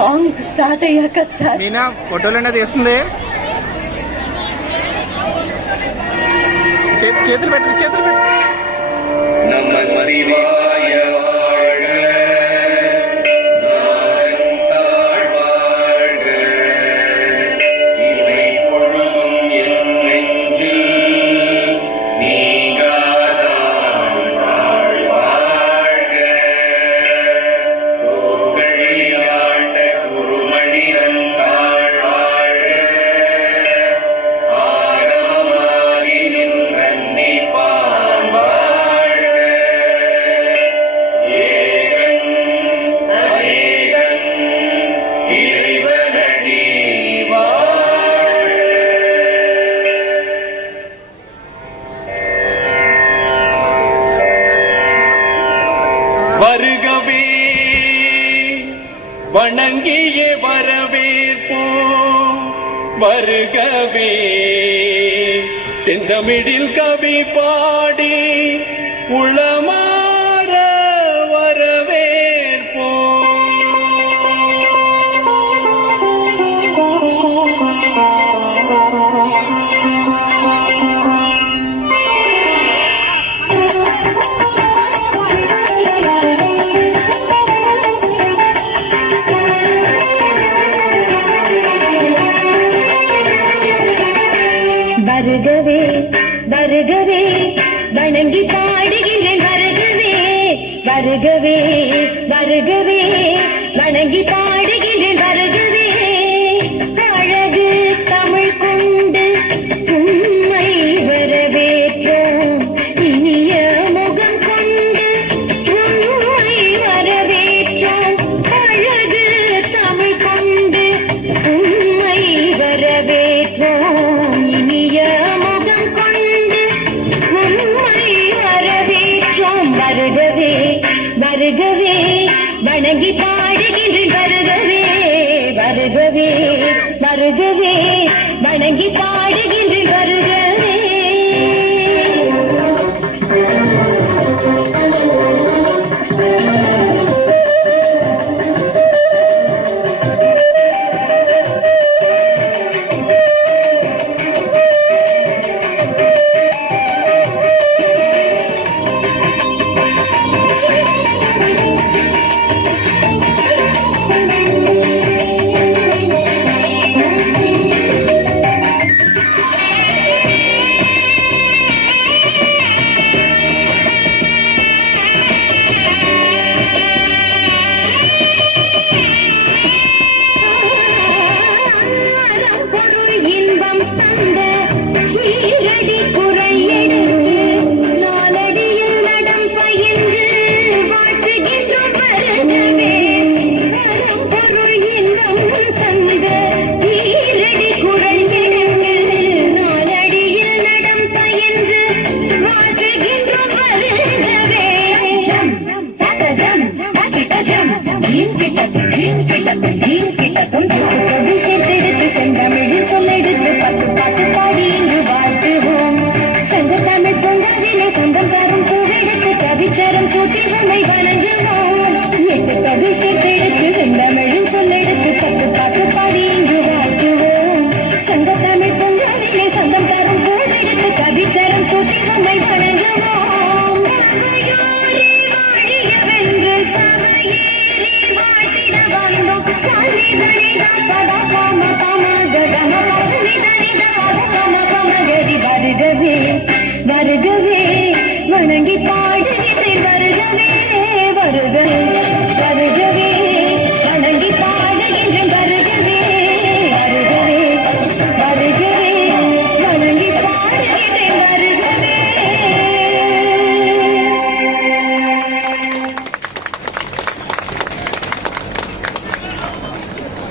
Song start అయ్యాక మీనా ఫోటోలు తీస్తుంది. చేతులు పెట్టు வருகவே வணங்கியே வரவேற்போம், வருகவே செந்தமிழில் கவி பாடி உளமாற வரவேற்போம். வருகவே வருகவே வணங்கி பாடுகிறேன், வருகவே வருகவே வருகவே வணங்கி பாடுகிறேன், வருகவே அழகு தமிழ் கொண்டு உம்மை வரவேற்றோம், இனிய முகம் கொண்டு உம்மை வரவேற்றோம், அழகு தமிழ் கொண்டு உம்மை வரவேற்றோம், இனிய முகம் கொண்டு உம்மை வரவேற்றோம், வருகவே வருகவே வணங்கி பாடுகின்றேன், வருகவே வருகவே வருகவே வணங்கி பாடுகின்றேன், வருகவே. செந்தமிழில் சொல்லெடுத்து பத்து பாட்டு பாடி இங்கு வாழ்த்துவோம், சங்க தமிழ் பொங்கலிலே சொந்தம் தரும் பூவெடுத்து கவிச்சரம் சூட்டி நம்மை வணங்குவோம், எட்டு கவி சேர்த்தெடுத்து செந்தமிழில் சொல்லெடுத்து பத்து பாட்டு பாடி இங்கு வாழ்த்துவோம், சங்க தமிழ் பொங்கலிலே சொந்தம் தரும் பூவெடுத்து கவிச்சரம் சூட்டி நம்மை வணங்குவோம், வென்று சபையேறி வாழ்த்திட வந்தோம், வருகவே வருகவே வணங்கி